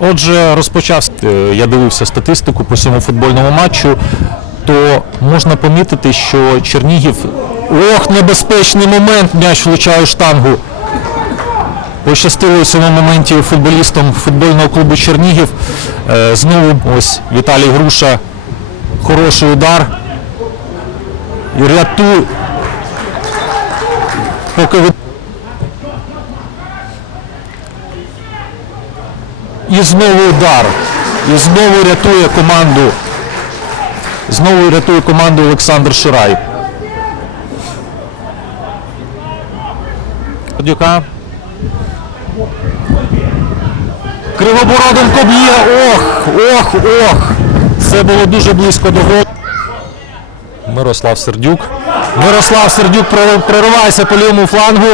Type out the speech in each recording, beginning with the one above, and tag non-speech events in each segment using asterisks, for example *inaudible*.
Отже, розпочався. е, Я дивився статистику по цьому футбольному матчу. То можна помітити, що Чернігів. Ох, небезпечний момент! М'яч влучає штангу. Пощастило у цьому моменті футболістам футбольного клубу Чернігів. Е, Знову ось Віталій Груша. Хороший удар. І рятує. Поки І знову удар. І знову рятує команду. Знову рятує команду Олександр Ширай. Дюка. Кривобороденко б'є. Ох, ох, ох. Це було дуже близько до голу. Мирослав Сердюк. Мирослав Сердюк прор- проривається по лівому флангу.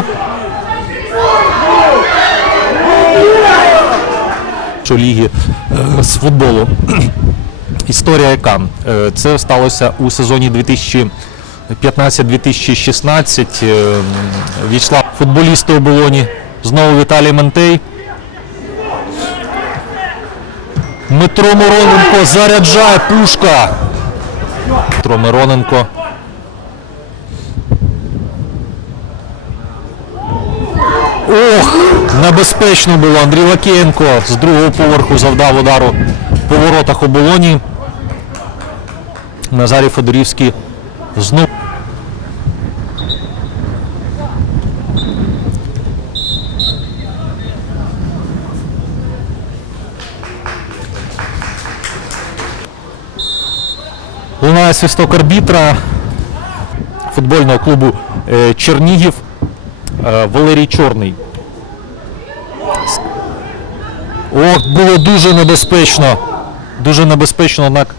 Що ліги е, з футболу. *clears throat* Історія яка? Е, Це сталося у сезоні 2015-2016. Е, Війшла футболісти оболоні. Знову Віталій Мантей. Дмитро Мироненко заряджає пушка. Дмитро Мироненко. Ох, небезпечно було. Андрій Лакієнко з другого поверху завдав удару по воротах оболоні. Назарій Федорівський знов. Лунає свисток арбітра футбольного клубу е, Чернігів е, Валерій Чорний. Ох, було дуже небезпечно. Дуже небезпечно, однак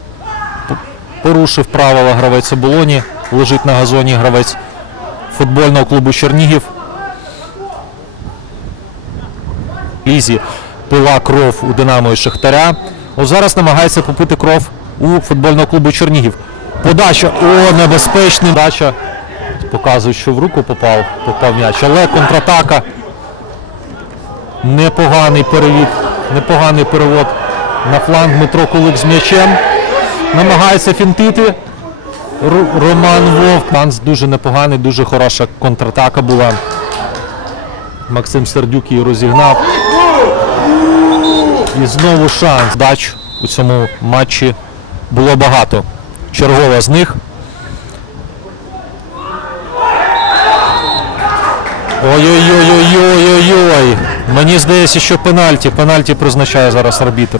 порушив правила гравець оболоні. Лежить на газоні гравець футбольного клубу Чернігів. Лізі пила кров у Динамо і Шахтаря. Ось зараз намагається попити кров у футбольного клубу Чернігів. Подача. О, небезпечний. Подача. Показують, що в руку попав, попав м'яч. Але контратака. Непоганий перевід, непоганий перевод на фланг Дмитро Кулик з м'ячем. Намагається фінтити. Роман Вовк. Манс дуже непоганий, дуже хороша контратака була. Максим Сердюк її розігнав. І знову шанс. Дач у цьому матчі було багато. Чергова з них. Ой-ой-ой-ой-ой-ой-ой. Мені здається, що пенальті. Пенальті призначає зараз арбітр.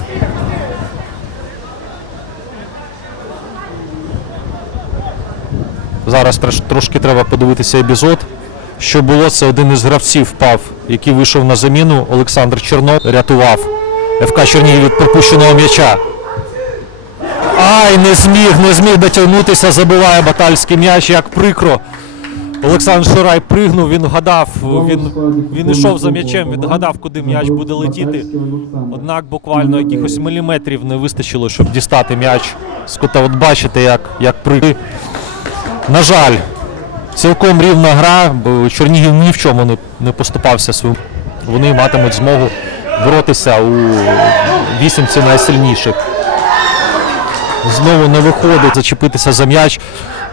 Зараз трошки треба подивитися епізод. Що було, це один із гравців впав, який вийшов на заміну. Олександр Чернов рятував ФК Чернігів від пропущеного м'яча. Ай, не зміг, не зміг дотягнутися, забиває батальський м'яч, як прикро. Олександр Шурай пригнув, він вгадав, він, він йшов за м'ячем, він вгадав, куди м'яч буде летіти. Однак буквально якихось міліметрів не вистачило, щоб дістати м'яч з кута. От бачите, як, як при. На жаль, цілком рівна гра, бо Чернігів ні в чому не, не поступався своїм. Вони матимуть змогу боротися у вісімці найсильніших. Знову не виходить зачепитися за м'яч,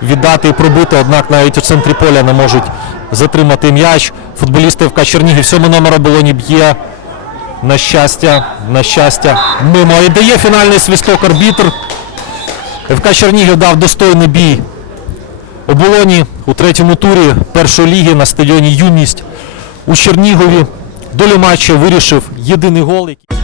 віддати і пробити, однак навіть у центрі поля не можуть затримати м'яч. Футболісти ФК Чернігів, сьому номер оболоні б'є. На щастя, на щастя, мимо. І дає фінальний свисток арбітр. ФК Чернігів дав достойний бій оболоні у третьому турі першої ліги на стадіоні Юність у Чернігові. Долю матчу вирішив єдиний гол. який-